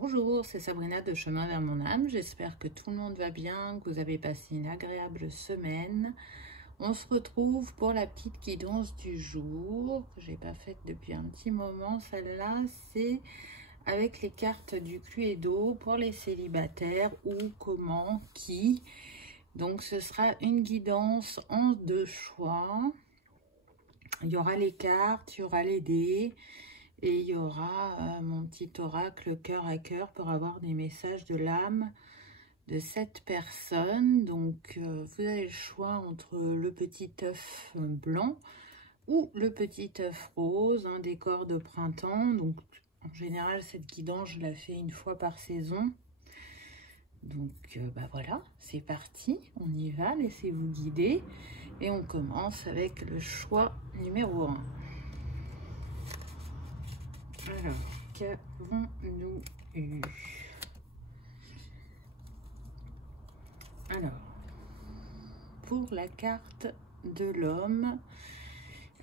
Bonjour, c'est Sabrina de Chemin vers mon âme. J'espère que tout le monde va bien, que vous avez passé une agréable semaine. On se retrouve pour la petite guidance du jour que j'ai pas faite depuis un petit moment. Celle-là, c'est avec les cartes du Cluedo pour les célibataires, où, comment, qui. Donc ce sera une guidance en deux choix. Il y aura les cartes, il y aura les dés. Et il y aura mon petit oracle cœur à cœur pour avoir des messages de l'âme de cette personne. Donc, vous avez le choix entre le petit œuf blanc ou le petit œuf rose, un décor de printemps. Donc, en général, cette guidance, je la fais une fois par saison. Donc, voilà, c'est parti. On y va, laissez-vous guider. Et on commence avec le choix numéro 1. Alors, qu'avons-nous eu? Alors, pour la carte de l'homme,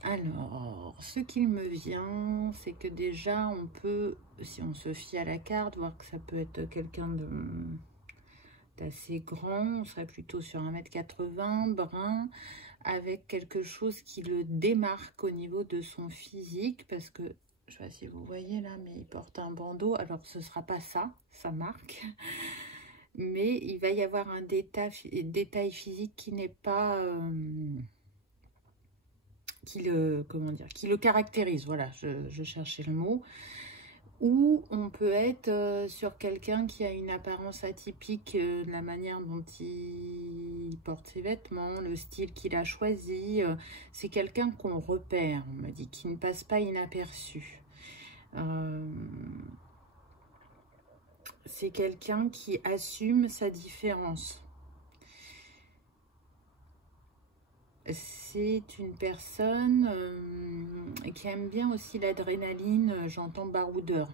alors, ce qu'il me vient, c'est que déjà, on peut, si on se fie à la carte, voir que ça peut être quelqu'un d'assez grand. On serait plutôt sur 1m80, brun, avec quelque chose qui le démarque au niveau de son physique, parce que je ne sais pas si vous voyez là, mais il porte un bandeau. Alors, ce ne sera pas ça, ça marque. Mais il va y avoir un détail physique qui n'est pas... qui le caractérise. Voilà, je cherchais le mot. Ou on peut être sur quelqu'un qui a une apparence atypique, de la manière dont il porte ses vêtements, le style qu'il a choisi. C'est quelqu'un qu'on repère, on me dit, qui ne passe pas inaperçu. C'est quelqu'un qui assume sa différence. C'est une personne qui aime bien aussi l'adrénaline, j'entends baroudeur.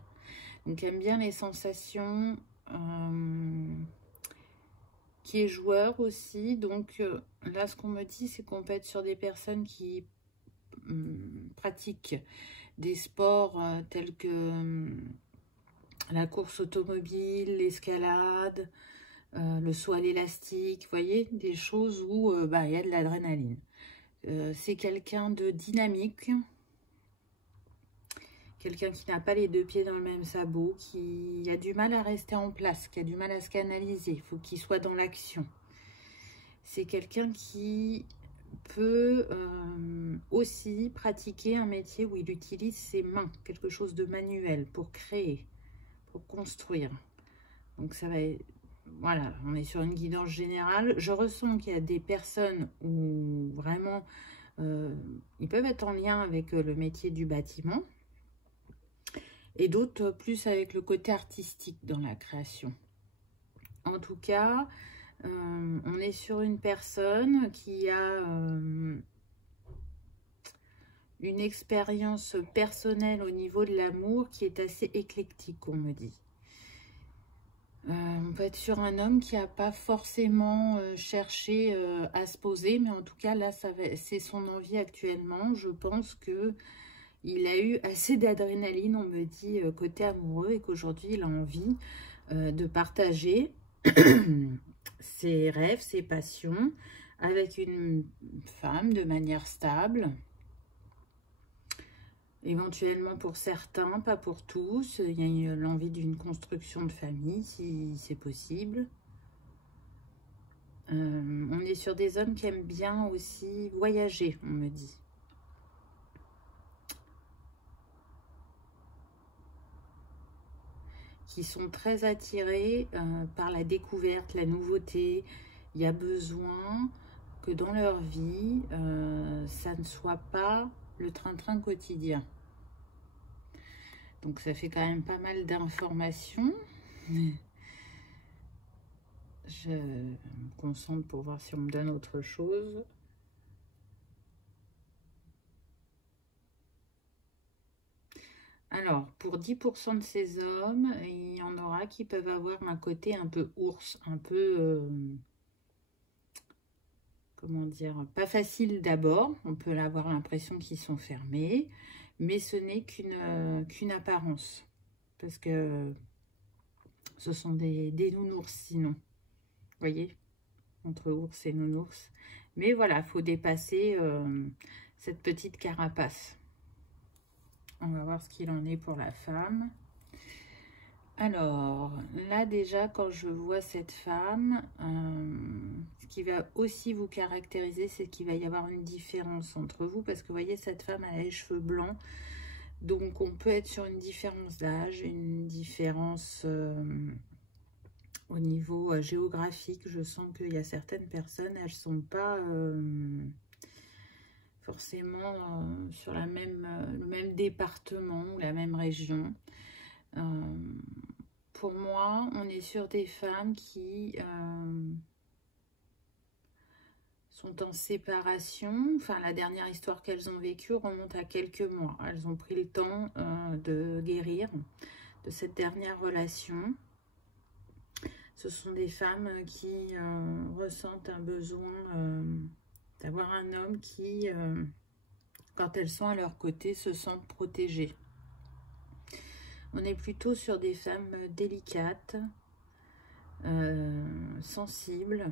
Donc aime bien les sensations, qui est joueur aussi. Donc là, ce qu'on me dit, c'est qu'on peut être sur des personnes qui pratiquent des sports tels que la course automobile, l'escalade, le saut à l'élastique, vous voyez, des choses où il y a de l'adrénaline. C'est quelqu'un de dynamique, quelqu'un qui n'a pas les deux pieds dans le même sabot, qui a du mal à rester en place, qui a du mal à se canaliser, il faut qu'il soit dans l'action. C'est quelqu'un qui peut aussi pratiquer un métier où il utilise ses mains, quelque chose de manuel pour créer, pour construire. Donc ça va être... Voilà, on est sur une guidance générale. Je ressens qu'il y a des personnes où vraiment ils peuvent être en lien avec le métier du bâtiment et d'autres plus avec le côté artistique dans la création. En tout cas, on est sur une personne qui a une expérience personnelle au niveau de l'amour qui est assez éclectique, on me dit. On peut être sur un homme qui n'a pas forcément cherché à se poser, mais en tout cas, là, c'est son envie actuellement. Je pense qu'il a eu assez d'adrénaline, on me dit, côté amoureux, et qu'aujourd'hui, il a envie de partager ses rêves, ses passions avec une femme de manière stable. Éventuellement pour certains, pas pour tous. Il y a l'envie d'une construction de famille, si c'est possible. On est sur des hommes qui aiment bien aussi voyager, on me dit. Qui sont très attirés par la découverte, la nouveauté. Il y a besoin que dans leur vie, ça ne soit pas le train-train quotidien. Donc ça fait quand même pas mal d'informations. Je me concentre pour voir si on me donne autre chose. Alors, pour 10% de ces hommes, il y en aura qui peuvent avoir un côté un peu ours, un peu... comment dire, pas facile d'abord. On peut avoir l'impression qu'ils sont fermés, mais ce n'est qu'une apparence. Parce que ce sont des nounours sinon. Vous voyez, entre ours et nounours. Mais voilà, il faut dépasser cette petite carapace. On va voir ce qu'il en est pour la femme. Alors, là déjà, quand je vois cette femme, ce qui va aussi vous caractériser, c'est qu'il va y avoir une différence entre vous. Parce que vous voyez, cette femme, elle a les cheveux blancs. Donc, on peut être sur une différence d'âge, une différence au niveau géographique. Je sens qu'il y a certaines personnes, elles ne sont pas forcément sur le même département ou la même région. Pour moi, on est sur des femmes qui sont en séparation. Enfin, la dernière histoire qu'elles ont vécue remonte à quelques mois. Elles ont pris le temps de guérir de cette dernière relation. Ce sont des femmes qui ressentent un besoin d'avoir un homme qui, quand elles sont à leur côté, se sentent protégées. On est plutôt sur des femmes délicates, sensibles,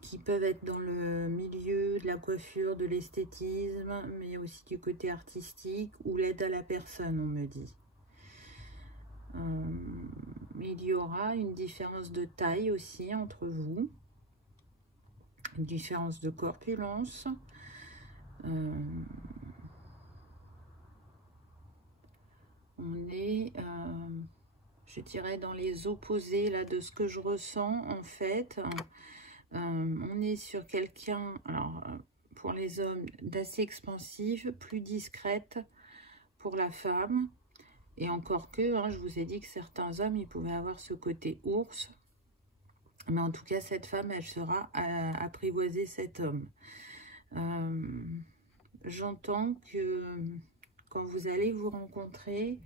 qui peuvent être dans le milieu de la coiffure, de l'esthétisme, mais aussi du côté artistique ou l'aide à la personne, on me dit. Il y aura une différence de taille aussi entre vous, une différence de corpulence. On est, je dirais, dans les opposés là de ce que je ressens en fait. On est sur quelqu'un, alors pour les hommes, d'assez expansif, plus discrète pour la femme. Et encore que, hein, je vous ai dit que certains hommes, ils pouvaient avoir ce côté ours. Mais en tout cas, cette femme, elle sera à apprivoiser cet homme. J'entends que quand vous allez vous rencontrer,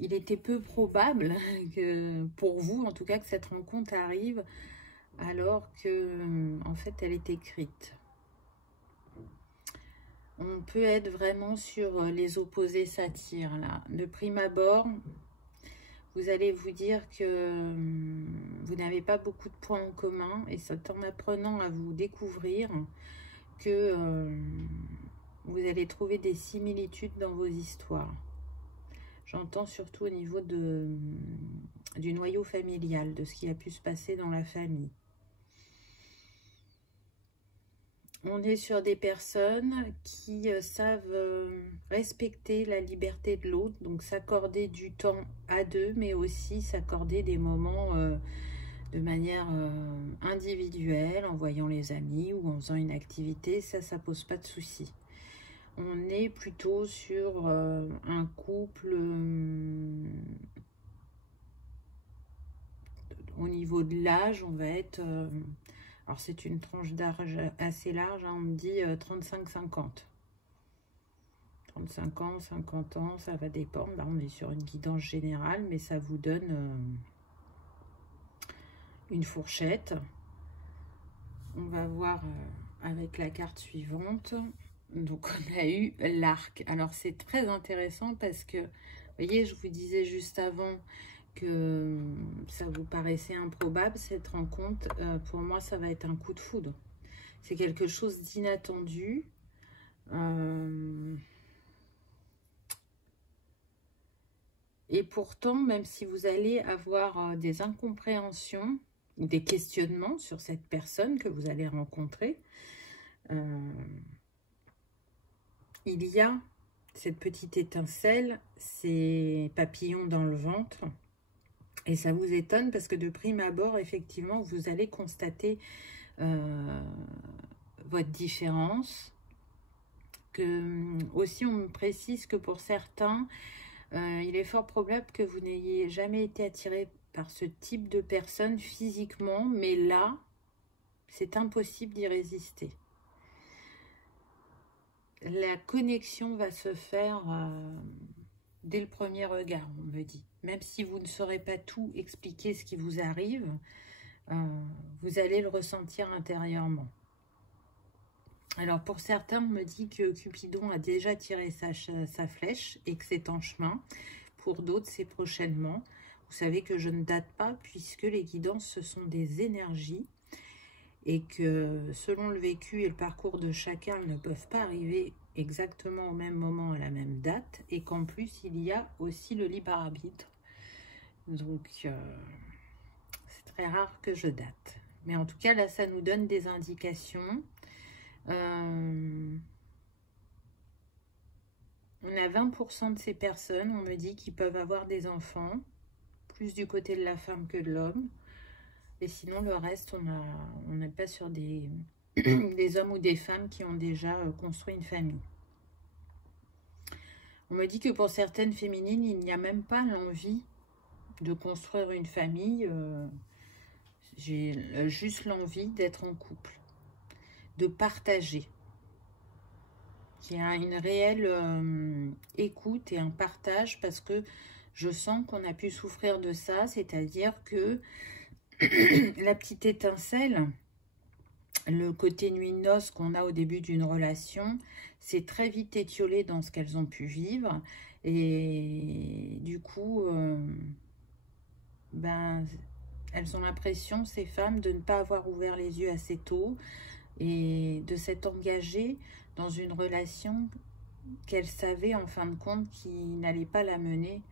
il était peu probable que, pour vous, en tout cas, que cette rencontre arrive alors que, en fait, elle est écrite. On peut être vraiment sur les opposés s'attirent, là. De prime abord, vous allez vous dire que vous n'avez pas beaucoup de points en commun. Et c'est en apprenant à vous découvrir que vous allez trouver des similitudes dans vos histoires. J'entends surtout au niveau du noyau familial, de ce qui a pu se passer dans la famille. On est sur des personnes qui savent respecter la liberté de l'autre, donc s'accorder du temps à deux, mais aussi s'accorder des moments de manière individuelle, en voyant les amis ou en faisant une activité. Ça pose pas de souci. On est plutôt sur un couple au niveau de l'âge, on va être... alors, c'est une tranche d'âge assez large, hein, on me dit 35-50. 35 ans, 50 ans, ça va dépendre. Là, on est sur une guidance générale, mais ça vous donne une fourchette. On va voir avec la carte suivante. Donc, on a eu l'arc. Alors, c'est très intéressant parce que, vous voyez, je vous disais juste avant que ça vous paraissait improbable, cette rencontre. Pour moi, ça va être un coup de foudre. C'est quelque chose d'inattendu. Et pourtant, même si vous allez avoir des incompréhensions ou des questionnements sur cette personne que vous allez rencontrer, il y a cette petite étincelle, ces papillons dans le ventre. Et ça vous étonne parce que de prime abord, effectivement, vous allez constater votre différence. Aussi, on me précise que pour certains, il est fort probable que vous n'ayez jamais été attiré par ce type de personne physiquement, mais là, c'est impossible d'y résister. La connexion va se faire dès le premier regard, on me dit. Même si vous ne saurez pas tout expliquer ce qui vous arrive, vous allez le ressentir intérieurement. Alors pour certains, on me dit que Cupidon a déjà tiré sa flèche et que c'est en chemin Pour d'autres, c'est prochainement. Vous savez que je ne date pas puisque les guidances, ce sont des énergies et que selon le vécu et le parcours de chacun, elles ne peuvent pas arriver exactement au même moment, à la même date, et qu'en plus, il y a aussi le libre arbitre. Donc, c'est très rare que je date. Mais en tout cas, là, ça nous donne des indications. On a 20% de ces personnes, on me dit, qui peuvent avoir des enfants, plus du côté de la femme que de l'homme. Et sinon, le reste, on n'est pas sur des, des hommes ou des femmes qui ont déjà construit une famille. On me dit que pour certaines féminines, il n'y a même pas l'envie de construire une famille. J'ai juste l'envie d'être en couple, de partager. Qu'il y a une réelle écoute et un partage parce que je sens qu'on a pu souffrir de ça, c'est-à-dire que la petite étincelle, le côté nuit de noces qu'on a au début d'une relation, c'est très vite étiolé dans ce qu'elles ont pu vivre. Et du coup, elles ont l'impression, ces femmes, de ne pas avoir ouvert les yeux assez tôt et de s'être engagées dans une relation qu'elles savaient en fin de compte qui n'allait pas la mener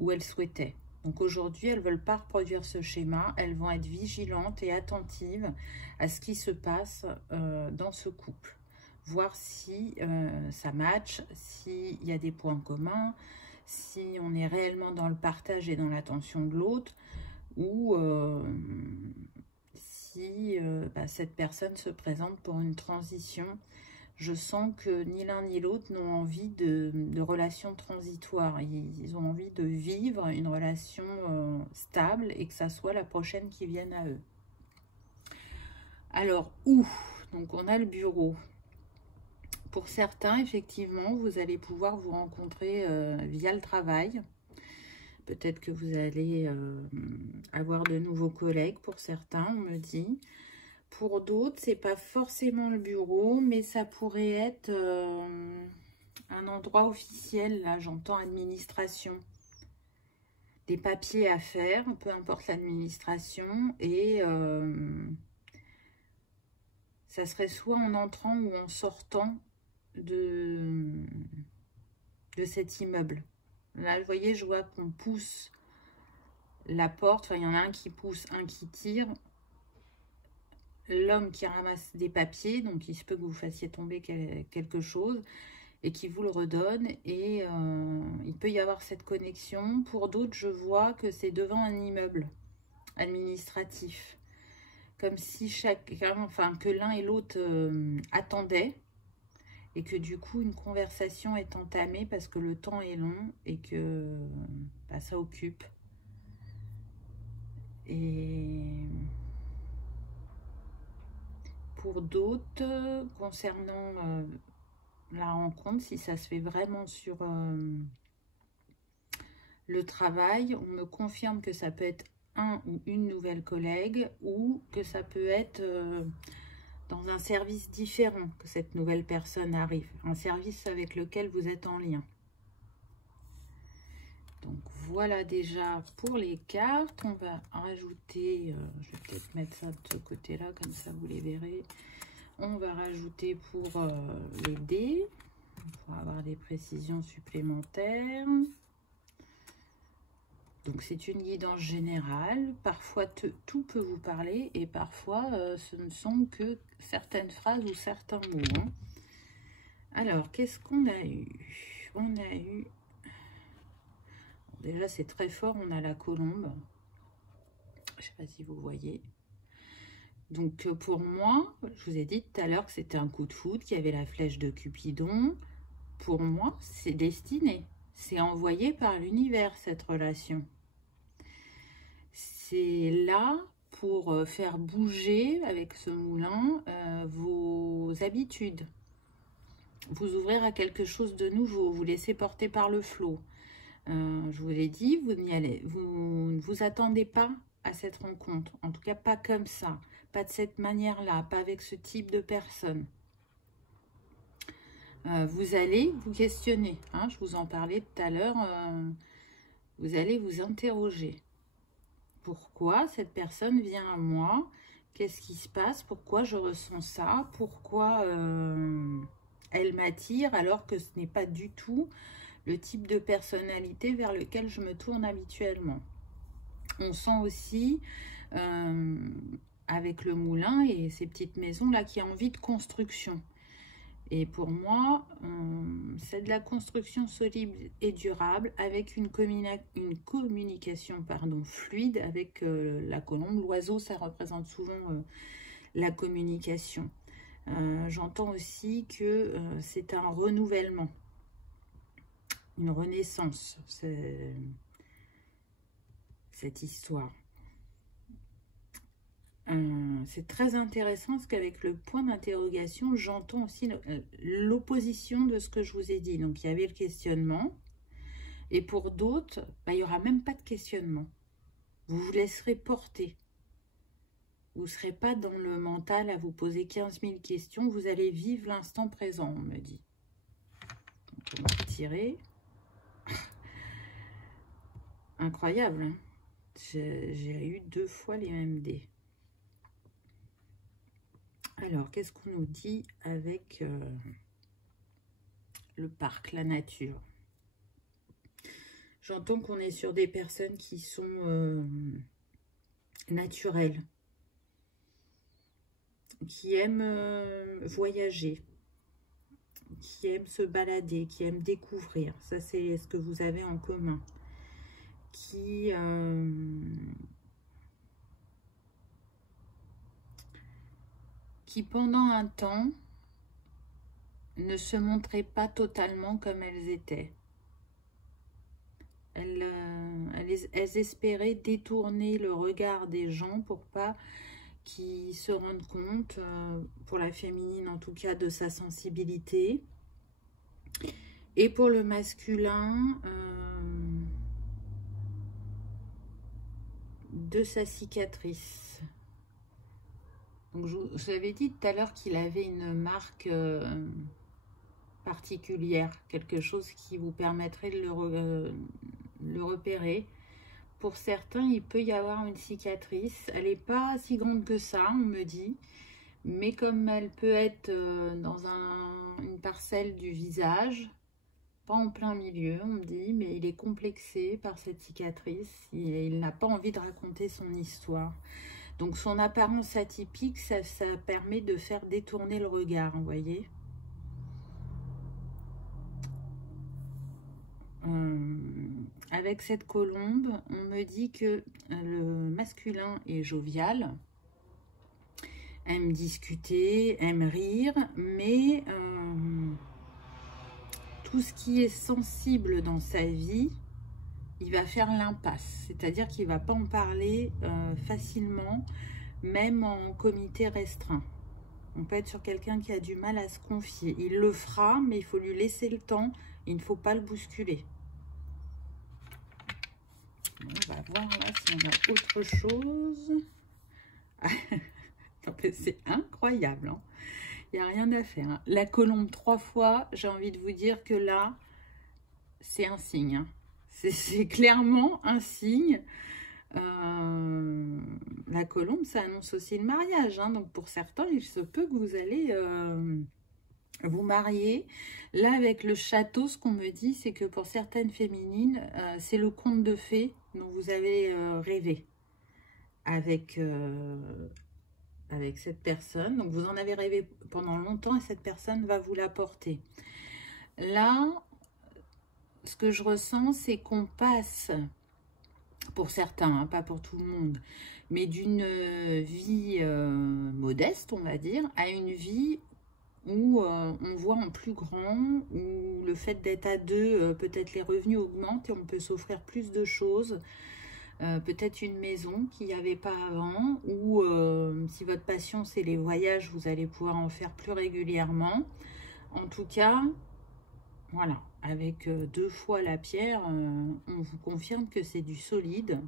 où elles souhaitaient. Donc aujourd'hui, elles ne veulent pas reproduire ce schéma, elles vont être vigilantes et attentives à ce qui se passe dans ce couple. Voir si ça match, s'il y a des points communs, si on est réellement dans le partage et dans l'attention de l'autre, ou si cette personne se présente pour une transition. Je sens que ni l'un ni l'autre n'ont envie de relations transitoires. Ils ont envie de vivre une relation stable et que ça soit la prochaine qui vienne à eux. Alors, où? Donc, on a le bureau. Pour certains, effectivement, vous allez pouvoir vous rencontrer via le travail. Peut-être que vous allez avoir de nouveaux collègues pour certains, on me dit. Pour d'autres, c'est pas forcément le bureau, mais ça pourrait être un endroit officiel. Là, j'entends administration. Des papiers à faire, peu importe l'administration. Et ça serait soit en entrant ou en sortant de cet immeuble. Là, vous voyez, je vois qu'on pousse la porte. Enfin, il y en a un qui pousse, un qui tire. L'homme qui ramasse des papiers, donc il se peut que vous fassiez tomber quelque chose et qui vous le redonne. Et il peut y avoir cette connexion. Pour d'autres, je vois que c'est devant un immeuble administratif. Comme si que l'un et l'autre attendaient. Et que du coup, une conversation est entamée parce que le temps est long et que ça occupe. Et pour d'autres, concernant la rencontre, si ça se fait vraiment sur le travail, on me confirme que ça peut être un ou une nouvelle collègue ou que ça peut être dans un service différent que cette nouvelle personne arrive, un service avec lequel vous êtes en lien. Donc voilà déjà pour les cartes. On va rajouter, je vais peut-être mettre ça de ce côté-là, comme ça vous les verrez. On va rajouter pour les dés, pour avoir des précisions supplémentaires. Donc c'est une guidance générale, parfois tout peut vous parler et parfois ce ne sont que certaines phrases ou certains mots. Hein. Alors, qu'est-ce qu'on a eu? On a eu... Déjà c'est très fort, on a la colombe. Je ne sais pas si vous voyez. Donc pour moi, je vous ai dit tout à l'heure que c'était un coup de foudre, qu'il y avait la flèche de Cupidon. Pour moi, c'est destiné. C'est envoyé par l'univers, cette relation. C'est là pour faire bouger avec ce moulin vos habitudes. Vous ouvrir à quelque chose de nouveau, vous laisser porter par le flot. Je vous l'ai dit, vous ne vous attendez pas à cette rencontre. En tout cas, pas comme ça. Pas de cette manière-là, pas avec ce type de personne. Vous allez vous questionner. Hein, je vous en parlais tout à l'heure. vous allez vous interroger. Pourquoi cette personne vient à moi? Qu'est-ce qui se passe? Pourquoi je ressens ça? Pourquoi elle m'attire alors que ce n'est pas du tout le type de personnalité vers lequel je me tourne habituellement? On sent aussi, avec le moulin et ces petites maisons-là, qu'il y a envie de construction. Et pour moi, c'est de la construction solide et durable avec une communication fluide avec la colombe. L'oiseau, ça représente souvent la communication. J'entends aussi que c'est un renouvellement, une renaissance, cette histoire. C'est très intéressant parce qu'avec le point d'interrogation, j'entends aussi l'opposition de ce que je vous ai dit. Donc, il y avait le questionnement. Et pour d'autres, il n'y aura même pas de questionnement. Vous vous laisserez porter. Vous ne serez pas dans le mental à vous poser 15 000 questions. Vous allez vivre l'instant présent, on me dit. Donc, on va tirer. Incroyable, hein? J'ai eu 2 fois les mêmes dés. Alors, qu'est-ce qu'on nous dit avec le parc, la nature? J'entends qu'on est sur des personnes qui sont naturelles, qui aiment voyager, qui aiment se balader, qui aiment découvrir. Ça, c'est ce que vous avez en commun. Qui pendant un temps ne se montraient pas totalement comme elles étaient. Elles espéraient détourner le regard des gens pour pas qu'ils se rendent compte, pour la féminine en tout cas, de sa sensibilité. Et pour le masculin, de sa cicatrice. Donc, je vous avais dit tout à l'heure qu'il avait une marque particulière, quelque chose qui vous permettrait de le repérer. Pour certains, il peut y avoir une cicatrice. Elle n'est pas si grande que ça, on me dit. Mais comme elle peut être dans une parcelle du visage, pas en plein milieu, on me dit, mais il est complexé par cette cicatrice. Il n'a pas envie de raconter son histoire. Donc son apparence atypique, ça permet de faire détourner le regard, vous voyez. Avec cette colombe, on me dit que le masculin est jovial, aime discuter, aime rire, mais tout ce qui est sensible dans sa vie, il va faire l'impasse. C'est-à-dire qu'il ne va pas en parler facilement, même en comité restreint. On peut être sur quelqu'un qui a du mal à se confier. Il le fera, mais il faut lui laisser le temps. Il ne faut pas le bousculer. On va voir là si on a autre chose. C'est incroyable, hein. Il n'y a rien à faire, hein. La colombe 3 fois, j'ai envie de vous dire que là, c'est un signe, hein. C'est clairement un signe. La colombe, ça annonce aussi le mariage, hein. Donc pour certains, il se peut que vous allez vous marier. Là, avec le château, ce qu'on me dit, c'est que pour certaines féminines, c'est le conte de fées dont vous avez rêvé avec cette personne. Donc vous en avez rêvé pendant longtemps et cette personne va vous l'apporter. Là, ce que je ressens, c'est qu'on passe, pour certains, hein, pas pour tout le monde, mais d'une vie modeste, on va dire, à une vie où on voit en plus grand, où le fait d'être à deux, peut-être les revenus augmentent et on peut s'offrir plus de choses. Peut-être une maison qu'il n'y avait pas avant, ou si votre passion c'est les voyages, vous allez pouvoir en faire plus régulièrement. En tout cas, voilà, avec 2 fois la pierre, on vous confirme que c'est du solide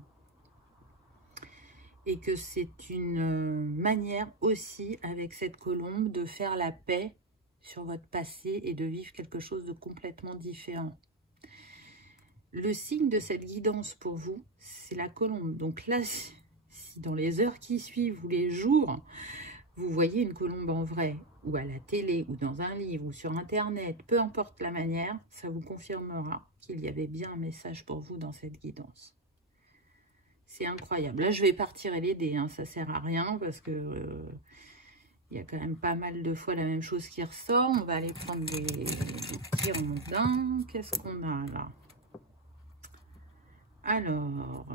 et que c'est une manière aussi avec cette colombe de faire la paix sur votre passé et de vivre quelque chose de complètement différent. le signe de cette guidance pour vous, c'est la colombe. Donc là, si dans les heures qui suivent ou les jours, vous voyez une colombe en vrai, ou à la télé, ou dans un livre, ou sur Internet, peu importe la manière, ça vous confirmera qu'il y avait bien un message pour vous dans cette guidance. C'est incroyable. Là, je vais partir et l'aider, hein, ça sert à rien parce que il y a quand même pas mal de fois la même chose qui ressort. On va aller prendre des petits rondins. Qu'est-ce qu'on a là? Alors,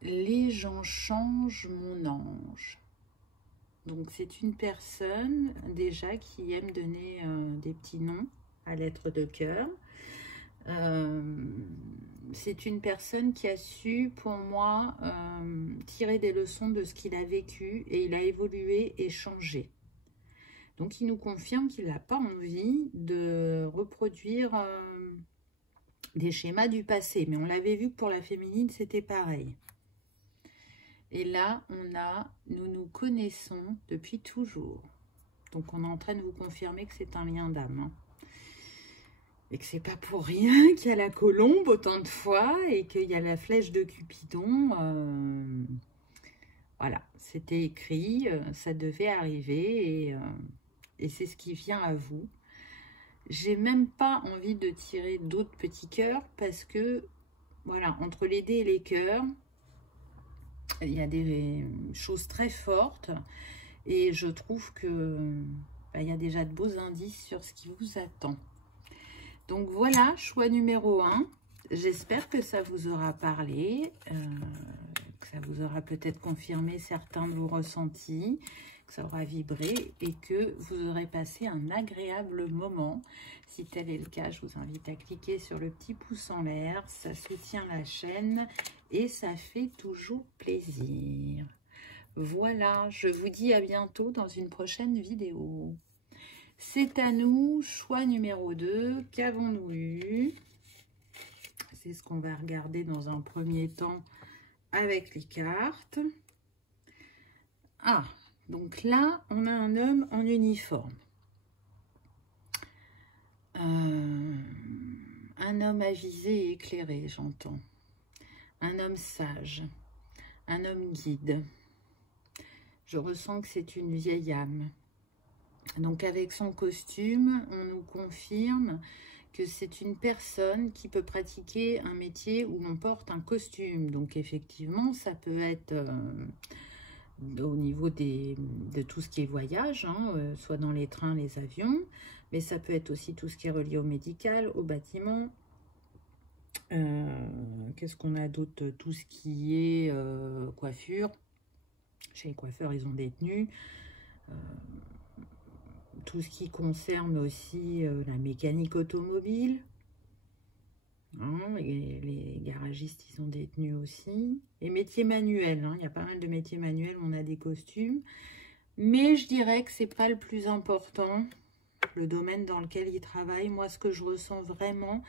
les gens changent mon ange. Donc, c'est une personne déjà qui aime donner des petits noms à lettres de cœur. C'est une personne qui a su, pour moi, tirer des leçons de ce qu'il a vécu et il a évolué et changé. Donc, il nous confirme qu'il n'a pas envie de reproduire des schémas du passé. Mais on l'avait vu que pour la féminine, c'était pareil. Et là, nous nous connaissons depuis toujours. Donc, on est en train de vous confirmer que c'est un lien d'âme. Hein. Et que c'est pas pour rien qu'il y a la colombe autant de fois et qu'il y a la flèche de Cupidon. Voilà, c'était écrit, ça devait arriver et c'est ce qui vient à vous. J'ai même pas envie de tirer d'autres petits cœurs parce que, voilà, entre les dés et les cœurs, il y a des choses très fortes et je trouve que il y a déjà de beaux indices sur ce qui vous attend. Donc voilà, choix numéro 1. J'espère que ça vous aura parlé, que ça vous aura peut-être confirmé certains de vos ressentis, que ça aura vibré et que vous aurez passé un agréable moment. Si tel est le cas, je vous invite à cliquer sur le petit pouce en l'air. Ça soutient la chaîne et ça fait toujours plaisir. Voilà, je vous dis à bientôt dans une prochaine vidéo. C'est à nous, choix numéro 2, qu'avons-nous eu? C'est ce qu'on va regarder dans un premier temps avec les cartes. Ah, donc là, on a un homme en uniforme. Un homme avisé et éclairé, j'entends. Un homme sage, un homme guide. Je ressens que c'est une vieille âme. Donc avec son costume, on nous confirme que c'est une personne qui peut pratiquer un métier où on porte un costume. Donc effectivement, ça peut être au niveau de tout ce qui est voyage, hein, soit dans les trains, les avions, mais ça peut être aussi tout ce qui est relié au médical, au bâtiment. Qu'est-ce qu'on a d'autre? Tout ce qui est coiffure. Chez les coiffeurs, ils ont des tenues. Tout ce qui concerne aussi la mécanique automobile. Hein, et les garagistes, ils ont des tenues aussi. Les métiers manuels, hein, il y a pas mal de métiers manuels, on a des costumes. Mais je dirais que c'est pas le plus important, le domaine dans lequel ils travaillent. Moi, ce que je ressens vraiment,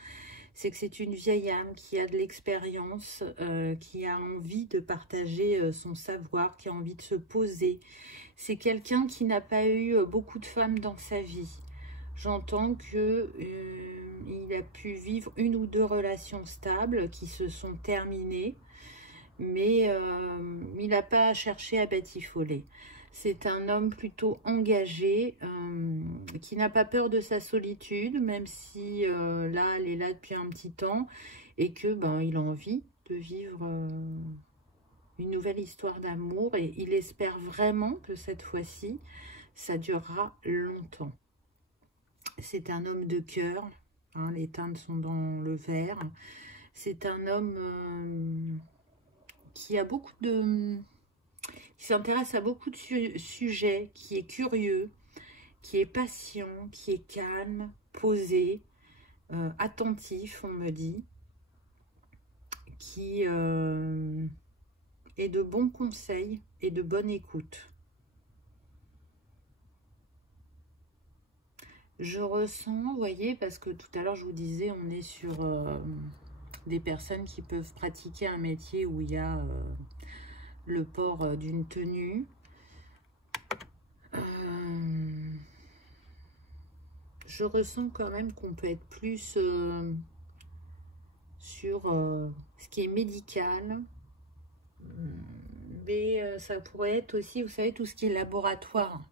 c'est que c'est une vieille âme qui a de l'expérience, qui a envie de partager son savoir, qui a envie de se poser. C'est quelqu'un qui n'a pas eu beaucoup de femmes dans sa vie. J'entends que il a pu vivre une ou deux relations stables qui se sont terminées, mais il n'a pas cherché à batifoler. C'est un homme plutôt engagé, qui n'a pas peur de sa solitude, même si là, elle est là depuis un petit temps, et que il a envie de vivre une nouvelle histoire d'amour, et il espère vraiment que cette fois-ci, ça durera longtemps. C'est un homme de cœur, hein, les teintes sont dans le vert. C'est un homme qui a beaucoup de... qui s'intéresse à beaucoup de sujets, qui est curieux, qui est patient, qui est calme, posé, attentif, on me dit, qui est de bons conseils et de bonne écoute. Je ressens, vous voyez, parce que tout à l'heure je vous disais, on est sur des personnes qui peuvent pratiquer un métier où il y a le port d'une tenue. Je ressens quand même qu'on peut être plus sur ce qui est médical. Mais ça pourrait être aussi, vous savez, tout ce qui est laboratoire.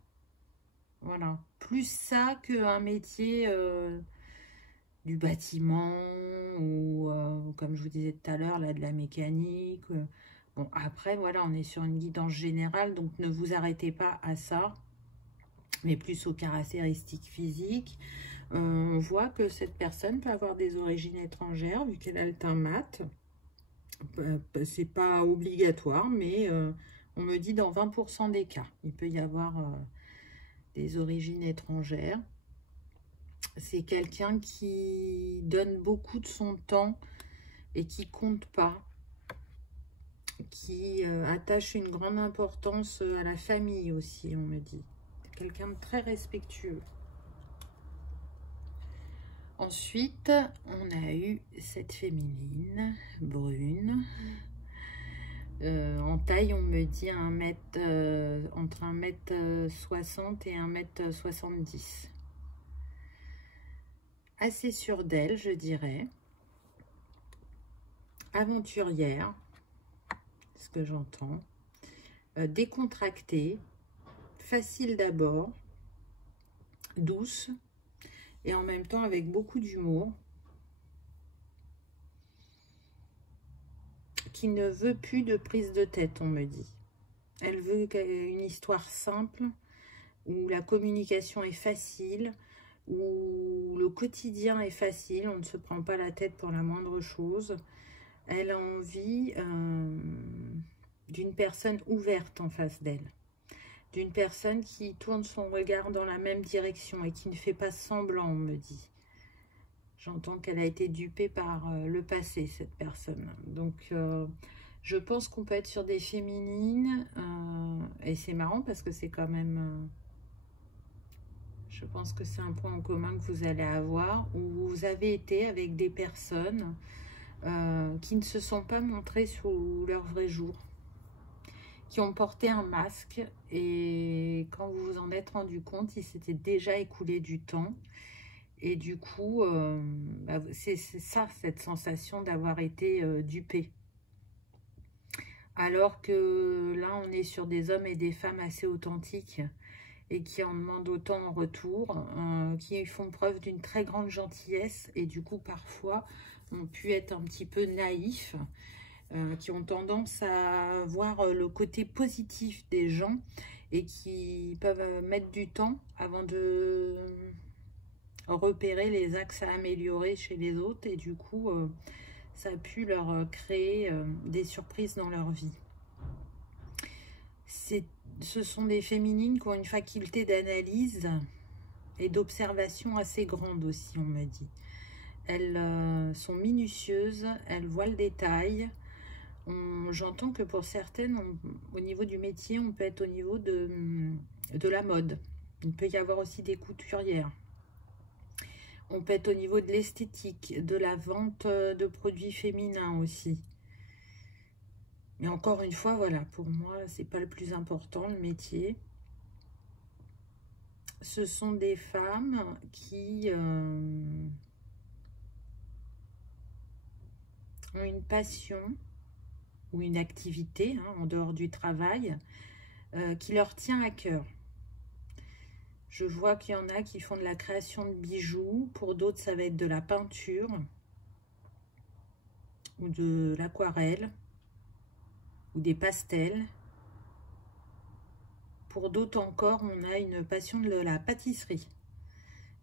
Voilà. Plus ça qu'un métier du bâtiment ou, comme je vous disais tout à l'heure, là, de la mécanique. Bon, après, voilà, on est sur une guidance générale, donc ne vous arrêtez pas à ça, mais plus aux caractéristiques physiques. On voit que cette personne peut avoir des origines étrangères, vu qu'elle a le teint mat. C'est pas obligatoire, mais on me dit dans 20% des cas, il peut y avoir des origines étrangères. C'est quelqu'un qui donne beaucoup de son temps et qui compte pas, qui attache une grande importance à la famille aussi, on me dit. Quelqu'un de très respectueux. Ensuite, on a eu cette féminine, brune. En taille, on me dit entre 1m60 et 1m70. Assez sûre d'elle, je dirais. Aventurière, ce que j'entends. Décontractée, facile d'abord, douce, et en même temps avec beaucoup d'humour. Qui ne veut plus de prise de tête, on me dit. Elle veut une histoire simple, où la communication est facile, où le quotidien est facile, on ne se prend pas la tête pour la moindre chose. Elle a envie d'une personne ouverte en face d'elle, d'une personne qui tourne son regard dans la même direction et qui ne fait pas semblant, on me dit. J'entends qu'elle a été dupée par le passé, cette personne. Donc, je pense qu'on peut être sur des féminines. Et c'est marrant parce que c'est quand même... je pense que c'est un point en commun que vous allez avoir. Où vous avez été avec des personnes qui ne se sont pas montrées sous leur vrai jour. Qui ont porté un masque. Et quand vous vous en êtes rendu compte, il s'était déjà écoulé du temps. Et du coup, c'est ça, cette sensation d'avoir été dupé. Alors que là, on est sur des hommes et des femmes assez authentiques et qui en demandent autant en retour, qui font preuve d'une très grande gentillesse et du coup, parfois, ont pu être un petit peu naïfs, qui ont tendance à voir le côté positif des gens et qui peuvent mettre du temps avant de... repérer les axes à améliorer chez les autres et du coup ça a pu leur créer des surprises dans leur vie. Ce sont des féminines qui ont une faculté d'analyse et d'observation assez grande aussi, on me dit. Elles sont minutieuses, elles voient le détail. J'entends que pour certaines, au niveau du métier, on peut être au niveau de la mode. Il peut y avoir aussi des couturières. On peut être au niveau de l'esthétique, de la vente de produits féminins aussi. Mais encore une fois, voilà, pour moi, c'est pas le plus important, le métier. Ce sont des femmes qui ont une passion ou une activité en dehors du travail qui leur tient à cœur. Je vois qu'il y en a qui font de la création de bijoux. Pour d'autres, ça va être de la peinture ou de l'aquarelle ou des pastels. Pour d'autres encore, on a une passion de la pâtisserie.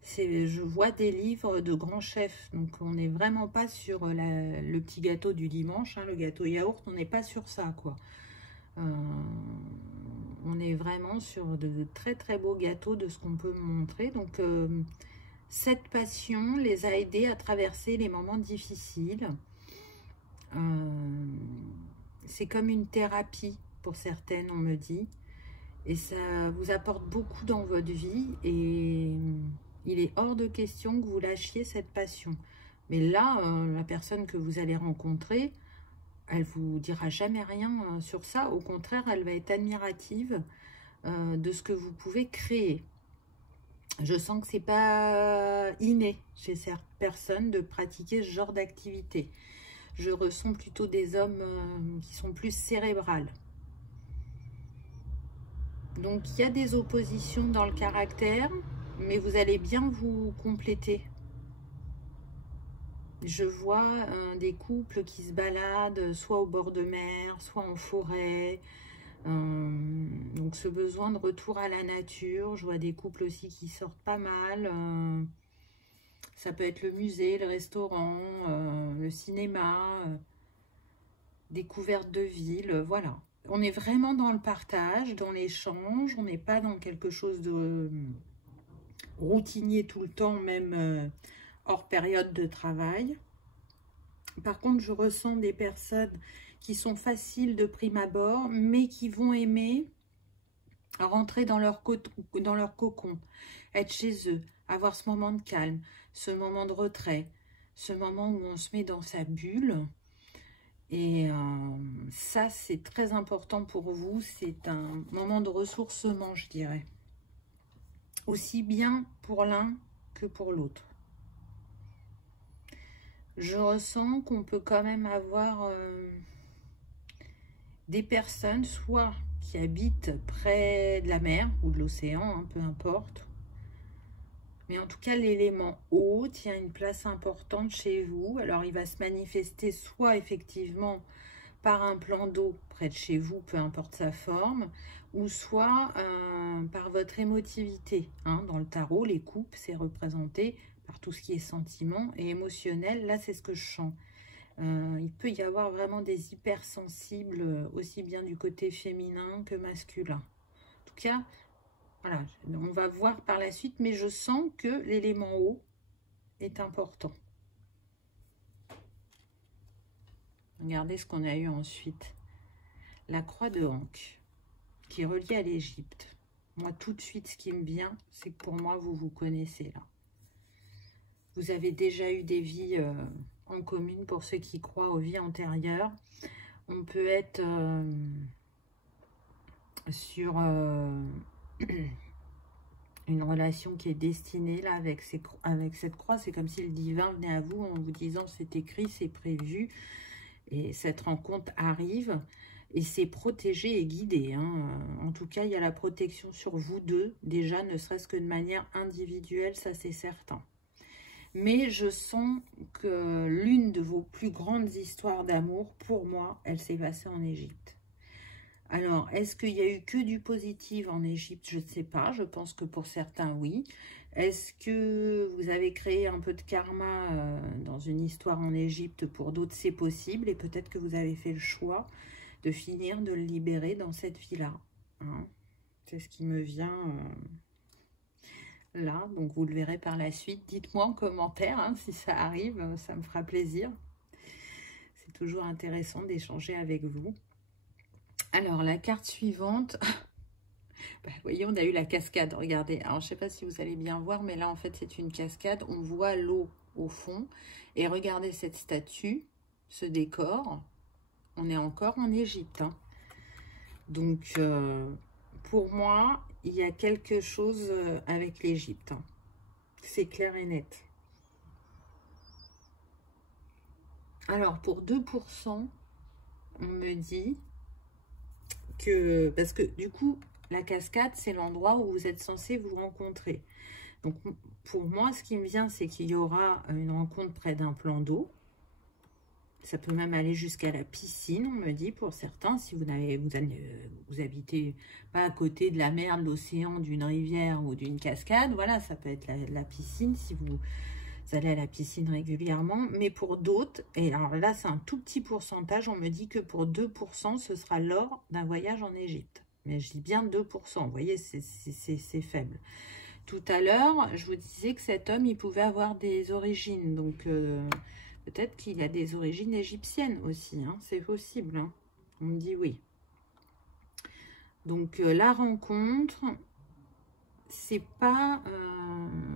Je vois des livres de grands chefs. Donc, on n'est vraiment pas sur le petit gâteau du dimanche, le gâteau yaourt. On n'est pas sur ça, quoi. On est vraiment sur de très très beaux gâteaux de ce qu'on peut montrer. Donc cette passion les a aidés à traverser les moments difficiles. C'est comme une thérapie pour certaines, on me dit. Et ça vous apporte beaucoup dans votre vie. Et il est hors de question que vous lâchiez cette passion. Mais là, la personne que vous allez rencontrer, elle vous dira jamais rien sur ça. Au contraire, elle va être admirative de ce que vous pouvez créer. Je sens que c'est pas inné chez certaines personnes de pratiquer ce genre d'activité. Je ressens plutôt des hommes qui sont plus cérébrales. Donc, il y a des oppositions dans le caractère, mais vous allez bien vous compléter. Je vois des couples qui se baladent soit au bord de mer, soit en forêt. Donc, ce besoin de retour à la nature. Je vois des couples aussi qui sortent pas mal. Ça peut être le musée, le restaurant, le cinéma, découverte de ville, voilà. On est vraiment dans le partage, dans l'échange, on n'est pas dans quelque chose de routinier tout le temps, même hors période de travail. Par contre, je ressens des personnes qui sont faciles de prime abord, mais qui vont aimer rentrer dans leur cocon, être chez eux, avoir ce moment de calme, ce moment de retrait, ce moment où on se met dans sa bulle. Et ça, c'est très important pour vous. C'est un moment de ressourcement, je dirais. Aussi bien pour l'un que pour l'autre. Je ressens qu'on peut quand même avoir des personnes, soit qui habitent près de la mer ou de l'océan, hein, peu importe. Mais en tout cas, l'élément eau tient une place importante chez vous. Alors, il va se manifester soit effectivement par un plan d'eau près de chez vous, peu importe sa forme, ou soit par votre émotivité. Hein. Dans le tarot, les coupes, c'est représenté par tout ce qui est sentiment et émotionnel. Là, c'est ce que je sens. Il peut y avoir vraiment des hypersensibles, aussi bien du côté féminin que masculin. En tout cas, voilà, on va voir par la suite, mais je sens que l'élément eau est important. Regardez ce qu'on a eu ensuite. La croix de Ankh, qui est reliée à l'Égypte. Moi, tout de suite, ce qui me vient, c'est que pour moi, vous vous connaissez là. Vous avez déjà eu des vies en commune pour ceux qui croient aux vies antérieures. On peut être sur une relation qui est destinée là avec cette croix. C'est comme si le divin venait à vous en vous disant c'est écrit, c'est prévu. Et cette rencontre arrive et c'est protégé et guidé. Hein. En tout cas, il y a la protection sur vous deux, déjà, ne serait-ce que de manière individuelle, ça c'est certain. Mais je sens que l'une de vos plus grandes histoires d'amour, pour moi, elle s'est passée en Égypte. Alors, est-ce qu'il y a eu que du positif en Égypte? Je ne sais pas, je pense que pour certains, oui. Est-ce que vous avez créé un peu de karma dans une histoire en Égypte? Pour d'autres, c'est possible. Et peut-être que vous avez fait le choix de finir, de le libérer dans cette vie-là. Hein, c'est ce qui me vient là. Donc, vous le verrez par la suite. Dites-moi en commentaire hein, si ça arrive. Ça me fera plaisir. C'est toujours intéressant d'échanger avec vous. Alors, la carte suivante... Bah, vous voyez, on a eu la cascade, regardez. Alors, je ne sais pas si vous allez bien voir, mais là, en fait, c'est une cascade. On voit l'eau au fond. Et regardez cette statue, ce décor. On est encore en Égypte. Hein. Donc, pour moi, il y a quelque chose avec l'Égypte. Hein. C'est clair et net. Alors, pour 2%, on me dit que... Parce que, du coup... La cascade, c'est l'endroit où vous êtes censé vous rencontrer. Donc, pour moi, ce qui me vient, c'est qu'il y aura une rencontre près d'un plan d'eau. Ça peut même aller jusqu'à la piscine, on me dit, pour certains. Si vous habitez pas à côté de la mer, de l'océan, d'une rivière ou d'une cascade, voilà, ça peut être la piscine, si vous allez à la piscine régulièrement. Mais pour d'autres, et alors là, c'est un tout petit pourcentage, on me dit que pour 2%, ce sera lors d'un voyage en Égypte. Mais je dis bien 2%, vous voyez, c'est faible. Tout à l'heure, je vous disais que cet homme, il pouvait avoir des origines. Donc, peut-être qu'il a des origines égyptiennes aussi. Hein, c'est possible. Hein. On me dit oui. Donc, la rencontre, c'est pas...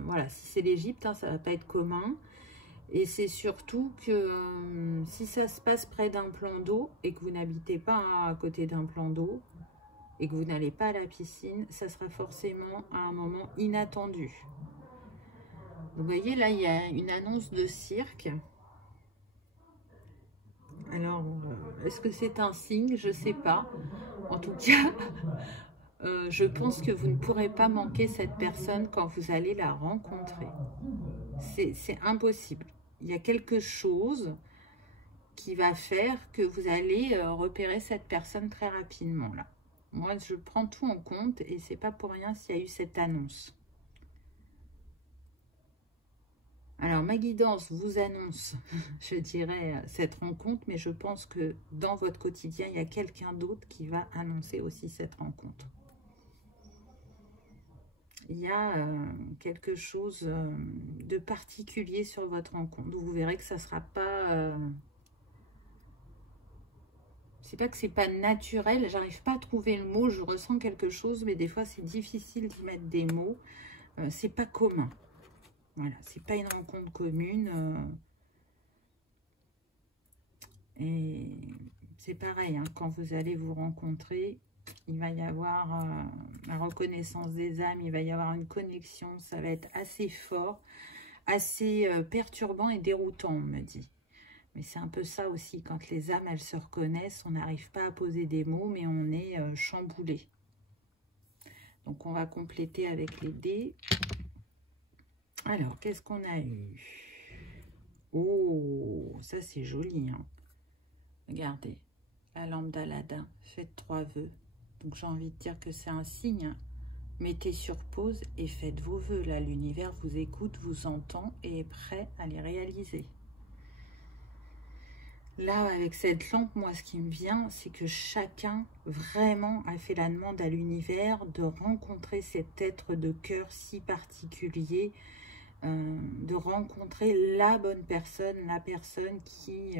voilà, si c'est l'Égypte, hein, ça va pas être commun. Et c'est surtout que si ça se passe près d'un plan d'eau et que vous n'habitez pas à côté d'un plan d'eau, et que vous n'allez pas à la piscine, ça sera forcément à un moment inattendu. Vous voyez, là, il y a une annonce de cirque. Alors, est-ce que c'est un signe? Je ne sais pas. En tout cas, je pense que vous ne pourrez pas manquer cette personne quand vous allez la rencontrer. C'est impossible. Il y a quelque chose qui va faire que vous allez repérer cette personne très rapidement là. Moi, je prends tout en compte et c'est pas pour rien s'il y a eu cette annonce. Alors, ma guidance vous annonce, je dirais, cette rencontre, mais je pense que dans votre quotidien, il y a quelqu'un d'autre qui va annoncer aussi cette rencontre. Il y a quelque chose de particulier sur votre rencontre. Vous verrez que ça ne sera pas... c'est pas que c'est pas naturel, j'arrive pas à trouver le mot, je ressens quelque chose, mais des fois c'est difficile d'y mettre des mots. C'est pas commun. Voilà, c'est pas une rencontre commune. Et c'est pareil, hein, quand vous allez vous rencontrer, il va y avoir la reconnaissance des âmes, il va y avoir une connexion, ça va être assez fort, assez perturbant et déroutant, on me dit. Mais c'est un peu ça aussi, quand les âmes, elles se reconnaissent, on n'arrive pas à poser des mots, mais on est chamboulé. Donc, on va compléter avec les dés. Alors, qu'est-ce qu'on a eu? Oh, ça c'est joli, hein. Regardez, la lampe d'Aladin, faites 3 vœux. Donc, j'ai envie de dire que c'est un signe. Mettez sur pause et faites vos vœux. Là, l'univers vous écoute, vous entend et est prêt à les réaliser. Là, avec cette lampe, moi, ce qui me vient, c'est que chacun vraiment a fait la demande à l'univers de rencontrer cet être de cœur si particulier, de rencontrer la bonne personne, la personne qui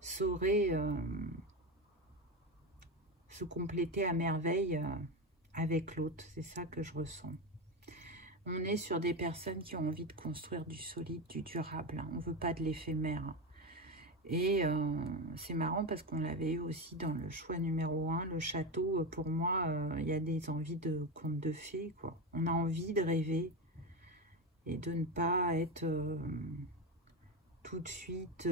saurait se compléter à merveille avec l'autre. C'est ça que je ressens. On est sur des personnes qui ont envie de construire du solide, du durable. Hein. On ne veut pas de l'éphémère. Hein. Et c'est marrant parce qu'on l'avait eu aussi dans le choix numéro 1, le château. Pour moi, il y a des envies de contes de fées, quoi. On a envie de rêver et de ne pas être tout de suite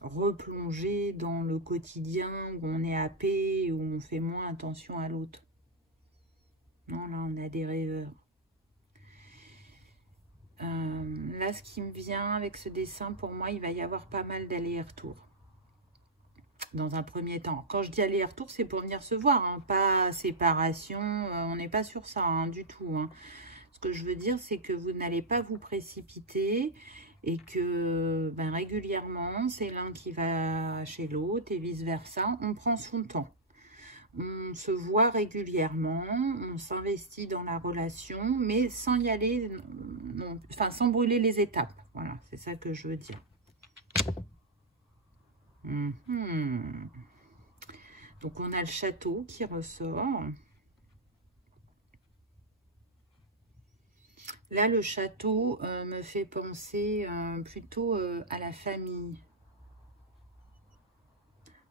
replongé dans le quotidien où on est happé, où on fait moins attention à l'autre. Non, là, on a des rêveurs. Là, ce qui me vient avec ce dessin, pour moi, il va y avoir pas mal d'allers-retours. Dans un premier temps. Quand je dis aller-retour, c'est pour venir se voir, hein, pas séparation, on n'est pas sur ça hein, du tout. Hein. Ce que je veux dire, c'est que vous n'allez pas vous précipiter et que ben, régulièrement, c'est l'un qui va chez l'autre et vice-versa. On prend son temps. On se voit régulièrement, on s'investit dans la relation, mais sans y aller, non, enfin sans brûler les étapes. Voilà, c'est ça que je veux dire. Donc, on a le château qui ressort. Là, le château me fait penser plutôt à la famille.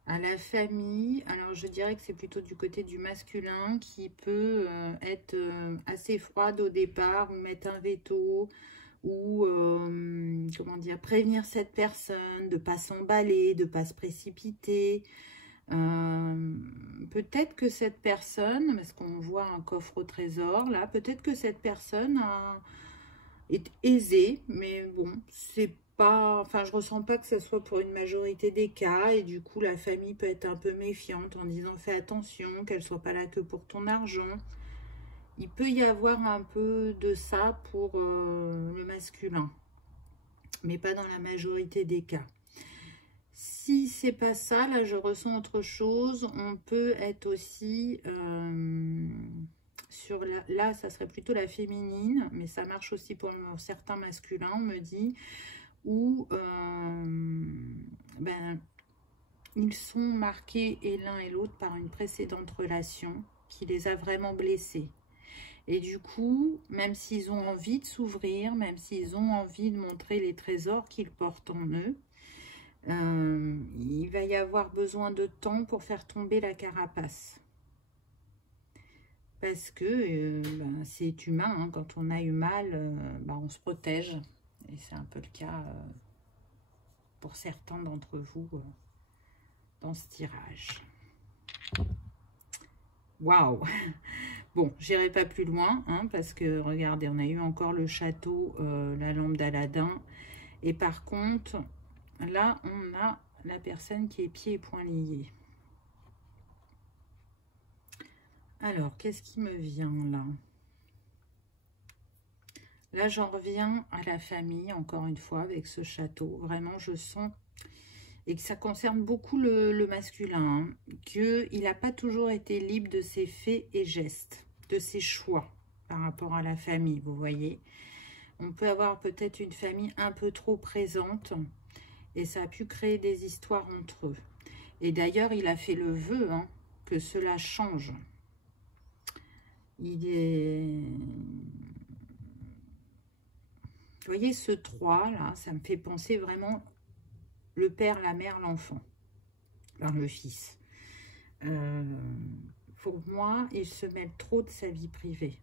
À la famille, alors je dirais que c'est plutôt du côté du masculin qui peut être assez froide au départ ou mettre un veto ou comment dire, prévenir cette personne de ne pas s'emballer, de ne pas se précipiter. Peut-être que cette personne, parce qu'on voit un coffre au trésor là, peut-être que cette personne est aisée, mais bon, c'est pas, enfin je ressens pas que ce soit pour une majorité des cas, et du coup la famille peut être un peu méfiante en disant fais attention, qu'elle soit pas là que pour ton argent. Il peut y avoir un peu de ça pour le masculin, mais pas dans la majorité des cas. Si c'est pas ça, là je ressens autre chose. On peut être aussi sur là ça serait plutôt la féminine, mais ça marche aussi pour certains masculins, on me dit, où ben, ils sont marqués et l'un et l'autre par une précédente relation qui les a vraiment blessés. Et du coup, même s'ils ont envie de s'ouvrir, même s'ils ont envie de montrer les trésors qu'ils portent en eux, il va y avoir besoin de temps pour faire tomber la carapace. parce que c'est humain, hein, quand on a eu mal, on se protège. Et c'est un peu le cas pour certains d'entre vous dans ce tirage. Waouh! Bon, j'irai pas plus loin, hein, parce que, regardez, on a eu encore le château, la lampe d'Aladin. Et par contre, là, on a la personne qui est pieds et poings liés. Alors, qu'est-ce qui me vient là? Là, j'en reviens à la famille, encore une fois, avec ce château. Vraiment, je sens, et que ça concerne beaucoup le masculin, hein, qu'il n'a pas toujours été libre de ses faits et gestes, de ses choix par rapport à la famille, vous voyez. On peut avoir peut-être une famille un peu trop présente, et ça a pu créer des histoires entre eux. Et d'ailleurs, il a fait le vœu, hein, que cela change. Il est... Vous voyez, ce 3, là, ça me fait penser vraiment le père, la mère, l'enfant. Enfin, le fils. Pour moi, il se mêle trop de sa vie privée.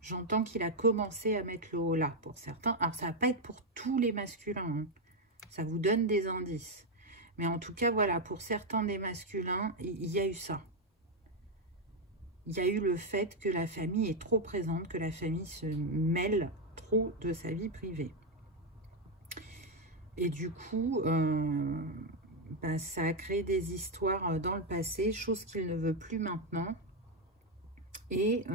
J'entends qu'il a commencé à mettre le haut là pour certains. Alors, ça ne va pas être pour tous les masculins. Hein. Ça vous donne des indices. Mais en tout cas, voilà, pour certains des masculins, il y a eu ça. Il y a eu le fait que la famille est trop présente, que la famille se mêle trop de sa vie privée. Et du coup, ça a créé des histoires dans le passé, chose qu'il ne veut plus maintenant. Et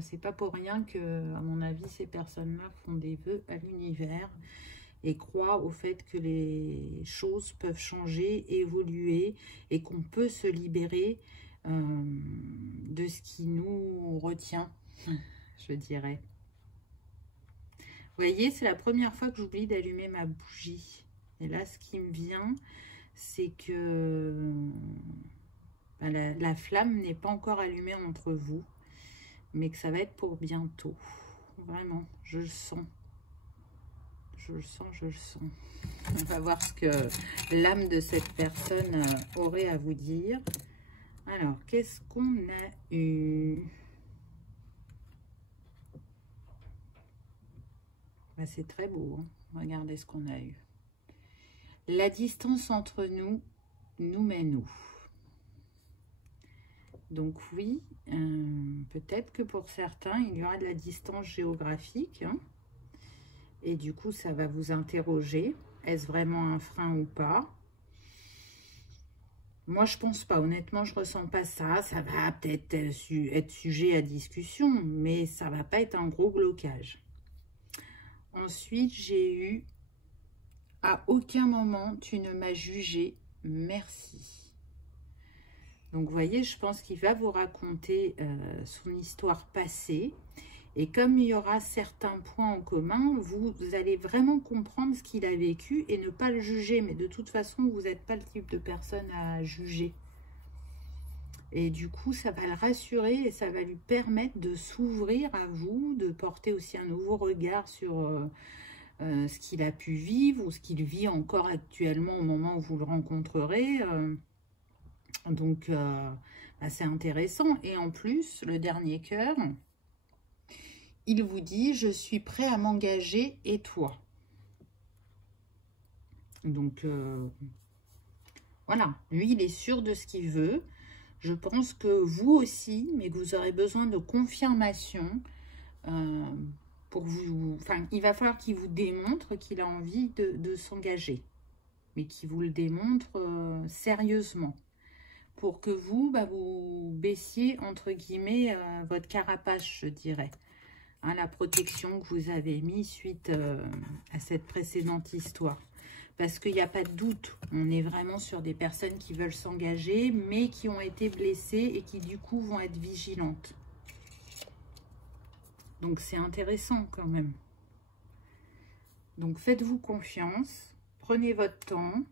c'est pas pour rien que, à mon avis, ces personnes-là font des vœux à l'univers et croient au fait que les choses peuvent changer, évoluer et qu'on peut se libérer de ce qui nous retient, je dirais. Vous voyez, c'est la première fois que j'oublie d'allumer ma bougie. Et là, ce qui me vient, c'est que la flamme n'est pas encore allumée entre vous, mais que ça va être pour bientôt. Vraiment, je le sens. Je le sens, je le sens. On va voir ce que l'âme de cette personne aurait à vous dire. Alors, qu'est-ce qu'on a eu? C'est très beau, hein. Regardez ce qu'on a eu. La distance entre nous nous mène où? Donc oui, peut-être que pour certains, il y aura de la distance géographique. Hein, et du coup, ça va vous interroger. Est-ce vraiment un frein ou pas? Moi, je pense pas. Honnêtement, je ressens pas ça. Ça va peut-être être sujet à discussion, mais ça va pas être un gros blocage. Ensuite, j'ai eu « À aucun moment, tu ne m'as jugé. Merci. » Donc, vous voyez, je pense qu'il va vous raconter son histoire passée. Et comme il y aura certains points en commun, vous allez vraiment comprendre ce qu'il a vécu et ne pas le juger. Mais de toute façon, vous n'êtes pas le type de personne à juger. Et du coup, ça va le rassurer et ça va lui permettre de s'ouvrir à vous, de porter aussi un nouveau regard sur ce qu'il a pu vivre ou ce qu'il vit encore actuellement au moment où vous le rencontrerez. Donc, c'est intéressant. Et en plus, le dernier cœur, il vous dit « Je suis prêt à m'engager et toi ?» Donc, voilà. Lui, il est sûr de ce qu'il veut. Je pense que vous aussi, mais que vous aurez besoin de confirmation pour vous... Enfin, il va falloir qu'il vous démontre qu'il a envie de s'engager. Mais qu'il vous le démontre sérieusement. Pour que vous, vous baissiez, entre guillemets, votre carapace, je dirais. Hein, la protection que vous avez mise suite à cette précédente histoire. Parce qu'il n'y a pas de doute, on est vraiment sur des personnes qui veulent s'engager, mais qui ont été blessées et qui du coup vont être vigilantes. Donc c'est intéressant quand même. Donc faites-vous confiance, prenez votre temps,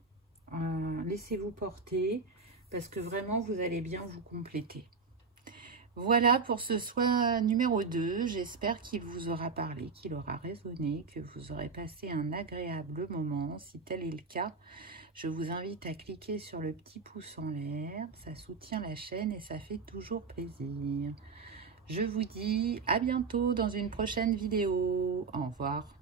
laissez-vous porter, parce que vraiment vous allez bien vous compléter. Voilà pour ce soin numéro 2. J'espère qu'il vous aura parlé, qu'il aura résonné, que vous aurez passé un agréable moment. Si tel est le cas, je vous invite à cliquer sur le petit pouce en l'air. Ça soutient la chaîne et ça fait toujours plaisir. Je vous dis à bientôt dans une prochaine vidéo. Au revoir.